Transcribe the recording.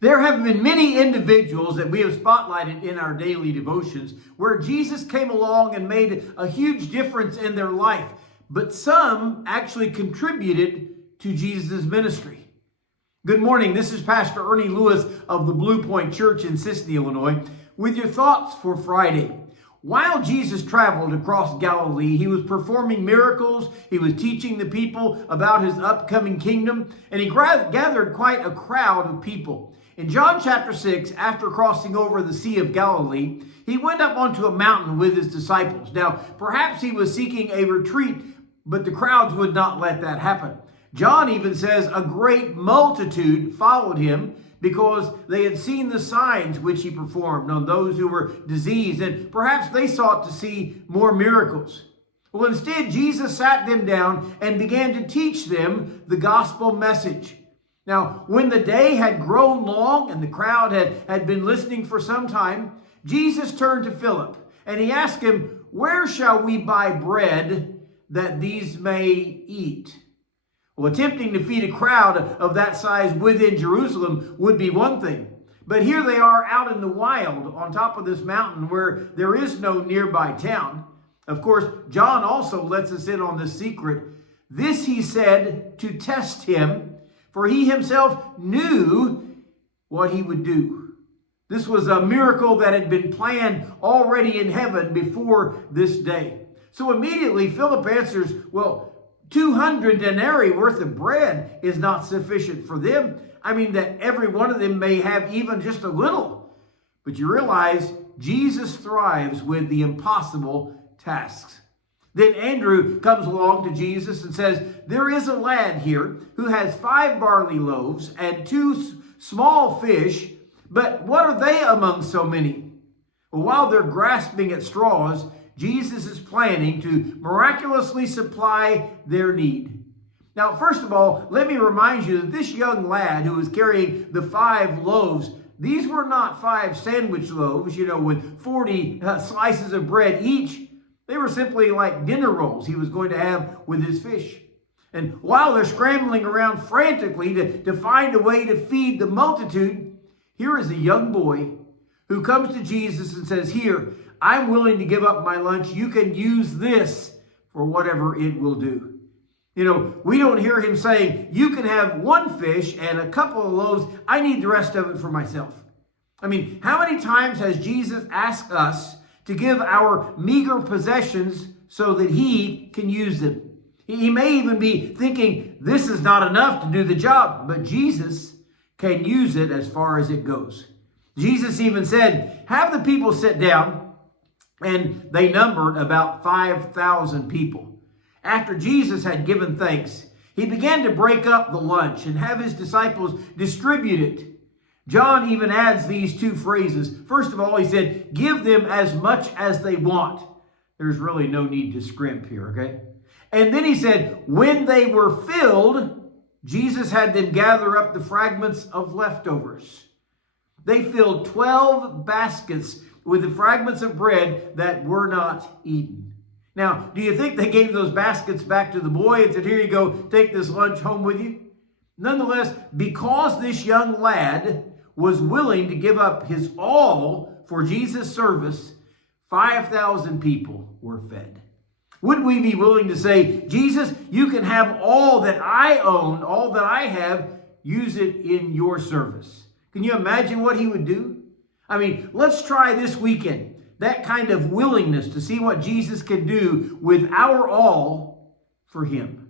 There have been many individuals that we have spotlighted in our daily devotions where Jesus came along and made a huge difference in their life, but some actually contributed to Jesus' ministry. Good morning, this is Pastor Ernie Lewis of the Blue Point Church in Sicily, Illinois, with your thoughts for Friday. While Jesus traveled across Galilee, he was performing miracles, he was teaching the people about his upcoming kingdom, and he gathered quite a crowd of people. In John chapter 6, after crossing over the Sea of Galilee, he went up onto a mountain with his disciples. Now, perhaps he was seeking a retreat, but the crowds would not let that happen. John even says a great multitude followed him because they had seen the signs which he performed on those who were diseased, and perhaps they sought to see more miracles. Well, instead, Jesus sat them down and began to teach them the gospel message. Now, when the day had grown long and the crowd had been listening for some time, Jesus turned to Philip and he asked him, "Where shall we buy bread that these may eat?" Well, attempting to feed a crowd of that size within Jerusalem would be one thing. But here they are out in the wild on top of this mountain where there is no nearby town. Of course, John also lets us in on this secret. This he said to test him, for he himself knew what he would do. This was a miracle that had been planned already in heaven before this day. So immediately Philip answers, well, 200 denarii worth of bread is not sufficient for them. I mean, that every one of them may have even just a little. But you realize Jesus thrives with the impossible tasks. Then Andrew comes along to Jesus and says, there is a lad here who has 5 barley loaves and 2 small fish, but what are they among so many? Well, while they're grasping at straws, Jesus is planning to miraculously supply their need. Now, first of all, let me remind you that this young lad who was carrying the 5 loaves, these were not 5 sandwich loaves, with 40 slices of bread each. They were simply like dinner rolls he was going to have with his fish. And while they're scrambling around frantically to find a way to feed the multitude, here is a young boy who comes to Jesus and says, here, I'm willing to give up my lunch. You can use this for whatever it will do. We don't hear him saying, you can have 1 fish and a couple of loaves. I need the rest of it for myself. I mean, how many times has Jesus asked us to give our meager possessions so that he can use them? He may even be thinking, this is not enough to do the job, but Jesus can use it as far as it goes. Jesus even said, have the people sit down, and they numbered about 5,000 people. After Jesus had given thanks, he began to break up the lunch and have his disciples distribute it. John even adds these 2 phrases. First of all, he said, give them as much as they want. There's really no need to scrimp here, okay? And then he said, when they were filled, Jesus had them gather up the fragments of leftovers. They filled 12 baskets with the fragments of bread that were not eaten. Now, do you think they gave those baskets back to the boy and said, here you go, take this lunch home with you? Nonetheless, because this young lad was willing to give up his all for Jesus' service, 5,000 people were fed. Would we be willing to say, Jesus, you can have all that I own, all that I have, use it in your service? Can you imagine what he would do? I mean, let's try this weekend that kind of willingness to see what Jesus can do with our all for him.